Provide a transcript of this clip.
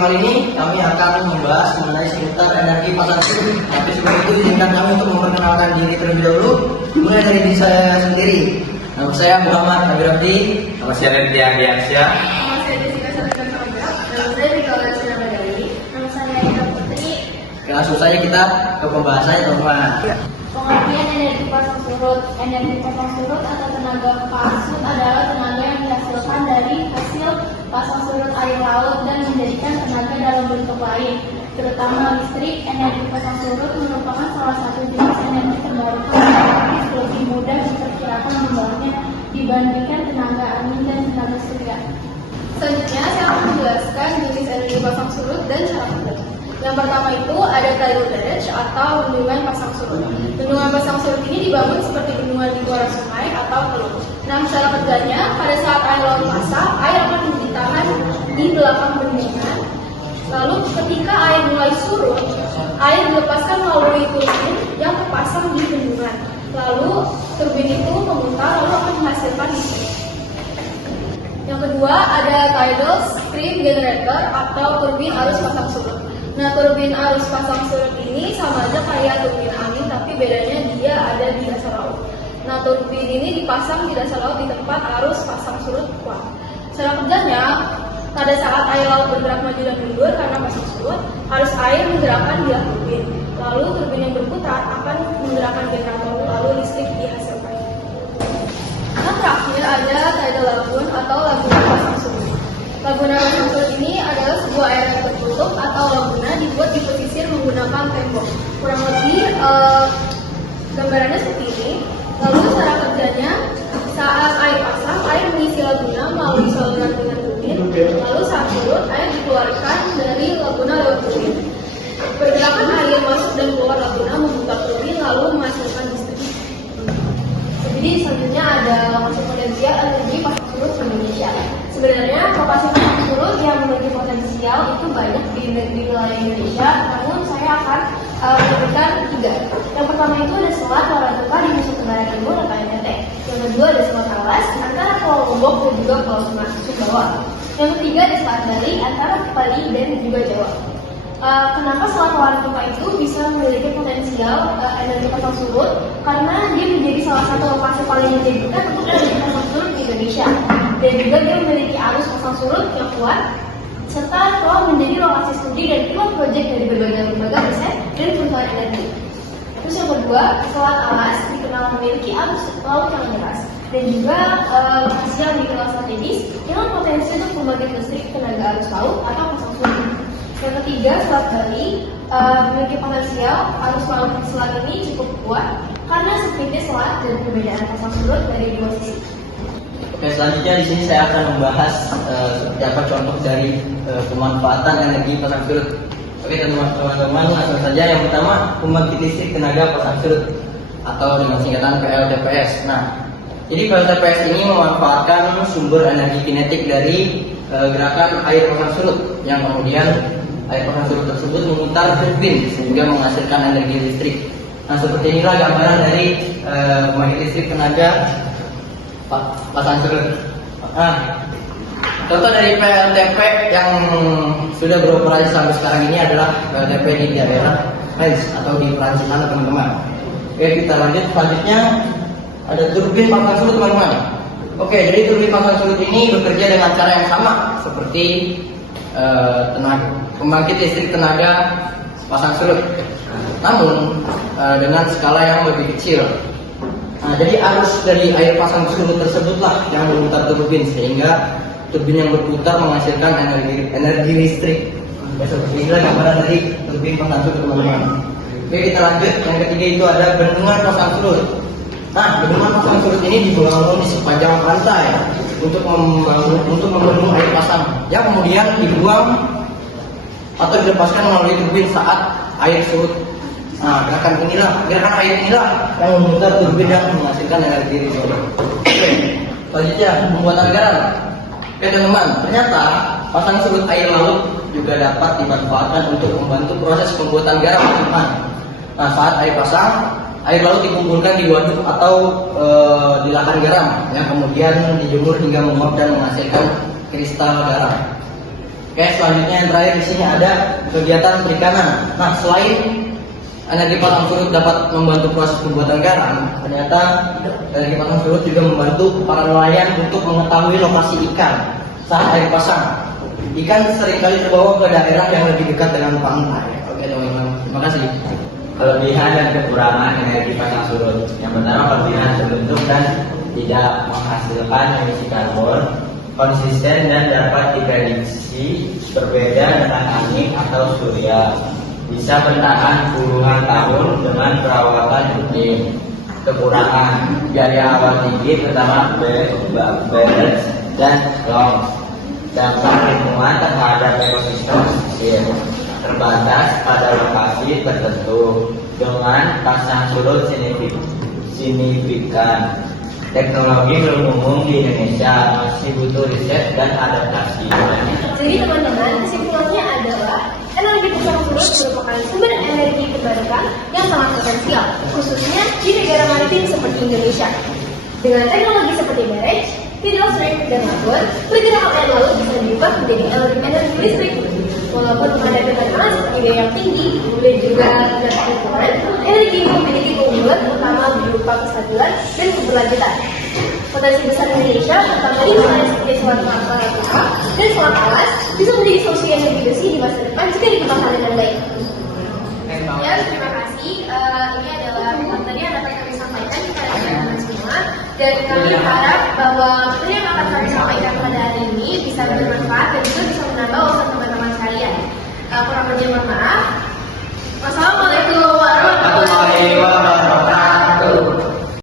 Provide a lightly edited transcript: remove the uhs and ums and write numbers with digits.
kali ini kami akan membahas mengenai seputar energi pasang surut. Tapi sebelum itu izinkan kami untuk memperkenalkan diri terlebih dahulu. Dimulai dari diri saya sendiri. Nama saya Muhammad Abirabdi. Nama saya Rendia Diansyah. Nama saya Jessica Sarika Sarga. Nama saya Nicola Sinamadari. Nama saya Eka Putri. Langsung saja kita ke pembahasannya, teman-teman. Pengertian energi pasang surut. Energi pasang surut atau tenaga pasang adalah tenaga yang dihasilkan dari hasil pasang surut air laut dan menjadikan tenaga dalam bentuk lain, terutama listrik. Energi pasang surut merupakan salah satu jenis energi terbarukan yang lebih mudah diperkirakan membawanya dibandingkan tenaga angin dan tenaga surya. Selanjutnya saya akan menjelaskan jenis energi pasang surut dan cara kerjanya. Yang pertama itu ada tidal damage atau bendungan pasang surut. Bendungan pasang surut ini dibangun seperti bendungan di muara sungai atau teluk. Nah, cara kerjanya pada saat air laut pasang, air akan ditahan di belakang bendungan. Lalu ketika air mulai surut, air dilepaskan melalui turbin yang terpasang di bendungan. Lalu turbin itu memutar lalu akan menghasilkan listrik. Yang kedua ada tidal stream generator atau turbin arus pasang surut. Nah, turbin arus pasang surut ini sama aja kayak turbin angin, tapi bedanya dia ada di dasar laut. Nah, turbin ini dipasang di dasar laut di tempat arus pasang surut kuat. Cara kerjanya, pada saat air laut bergerak maju dan mundur karena pasang surut, arus air menggerakkan bilah turbin. Lalu turbin yang berputar akan menggerakkan generator, lalu listrik dihasilkan. Nah, terakhir ada tidal lagoon atau laguna pasang surut. Laguna pasang surut ini adalah sebuah area tertutup atau laguna dibuat di pesisir menggunakan tembok. Kurang lebih gambarannya seperti ini. Lalu cara kerjanya, saat air pasang, air mengisi laguna melalui saluran dengan turbin. Lalu saat surut, air dikeluarkan dari laguna lewat turbin. Pergerakan air masuk dan keluar laguna membuka turbin lalu menghasilkan listrik. Jadi selanjutnya ada lokasi potensial energi pasang surut di Indonesia. Sebenarnya lokasi pasang surut yang memiliki potensial itu banyak di wilayah Indonesia, namun saya akan menyebutkan 3. Yang pertama itu ada Selat Warantuka di Nusa Tenggara Timur atau NTT. Yang kedua ada Selat Alas antara Pulau Lombok dan juga Pulau Sumbawa. Yang ketiga ada Selat Bali antara Bali dan juga Jawa. Kenapa Selat Warantuka itu bisa memiliki potensial energi pasang surut? Karena dia menjadi salah satu lokasi paling menjanjikan untuk energi pasang surut di Indonesia. Dan juga dia memiliki arus pasang surut yang kuat, serta telah menjadi lokasi studi dan pilot proyek dari berbagai lembaga riset dan perusahaan energi. Terus yang kedua, Selat Alas dikenal memiliki arus laut yang deras dan juga lokasi yang dikenal strategis dengan potensi untuk pembangkit listrik tenaga arus laut atau pasang surut. Yang ketiga, Selat Bali memiliki potensial arus laut di selat ini cukup kuat karena sempitnya selat dan perbedaan pasang surut dari dua sisi. Oke, selanjutnya di sini saya akan membahas seperti apa contoh dari pemanfaatan energi pasang surut. Oke, teman-teman, langsung saja. Yang pertama, pembangkit listrik tenaga pasang surut atau dengan singkatan PLTPS. Nah, jadi PLTPS ini memanfaatkan sumber energi kinetik dari gerakan air pasang surut yang kemudian air pasang surut tersebut memutar turbin sehingga menghasilkan energi listrik. Nah, seperti inilah gambaran dari pembangkit listrik tenaga pasang surut. Nah, contoh dari PLTP yang sudah beroperasi sampai sekarang ini adalah PLTP di daerah Rennes atau di Prancis sana, teman-teman. Oke, kita lanjut. Selanjutnya ada turbin pasang surut, teman-teman. Oke, jadi turbin pasang surut ini bekerja dengan cara yang sama seperti tenaga pembangkit listrik tenaga pasang surut, namun dengan skala yang lebih kecil. Nah, jadi arus dari air pasang surut tersebutlah yang memutar turbin sehingga turbin yang berputar menghasilkan energi listrik. Ya, seperti inilah gambaran dari turbin pasang surut, teman-teman. Oke, kita lanjut. Yang ketiga itu ada bendungan pasang surut. Nah, bendungan pasang surut ini dibangun di sepanjang pantai untuk membendung air pasang yang kemudian dibuang atau dilepaskan melalui turbin saat air surut. Nah, gerakan air inilah yang memutar turbin yang menghasilkan energi listrik. Oke, selanjutnya pembuatan garam. Oke, teman-teman, ternyata pasang surut air laut juga dapat dimanfaatkan untuk membantu proses pembuatan garam, teman-teman. Nah, saat air pasang, air laut dikumpulkan di waduk atau di lahan garam yang kemudian dijemur hingga menguap dan menghasilkan kristal garam. Oke, Oke, selanjutnya yang terakhir di sini ada kegiatan perikanan. Nah, selain energi pasang surut dapat membantu proses pembuatan garam, ternyata energi pasang surut juga membantu para nelayan untuk mengetahui lokasi ikan saat air pasang. Ikan seringkali terbawa ke daerah yang lebih dekat dengan pantai. Oke teman-teman, terima kasih. Kelebihan dan kekurangan energi pasang surut. Yang pertama, kelebihan terbentuk dan tidak menghasilkan emisi karbon, konsisten dan dapat diprediksi, berbeda dengan angin atau surya. Bisa bertahan puluhan tahun dengan perawatan rutin. Kekurangan, biaya awal tinggi, pertama balance dan long. Dampak lingkungan terhadap ekosistem kecil, terbatas pada lokasi tertentu dengan pasang surut signifikan. Teknologi belum umum di Indonesia, masih butuh riset dan adaptasi. Jadi teman-teman, kesimpulannya adalah energi pasang surut merupakan sumber energi terbarukan yang sangat potensial, khususnya di negara maritim seperti Indonesia. Dengan teknologi seperti marriage, hidroelektrik dan labor, pergerakan air laut bisa diubah menjadi energi listrik. Walaupun menghadapi tantangan seperti biaya yang tinggi dan juga gas lingkungan, energi ini memiliki keunggulan utama berupa kestabilan dan keberlanjutan. Potensi besar Indonesia, terutama di wilayah seperti Sumatera Utara dan Selat Alas, bisa menjadi solusi energi bersih di masa depan jika dikembangkan dengan baik. Ya, terima kasih. Ini adalah materi yang dapat kami sampaikan kepada teman-teman semua, dan kami harap bahwa materi yang akan kami sampaikan pada hari ini bisa bermanfaat dan juga bisa menambah wawasan teman-teman sekalian. Kurang lebih mohon maaf.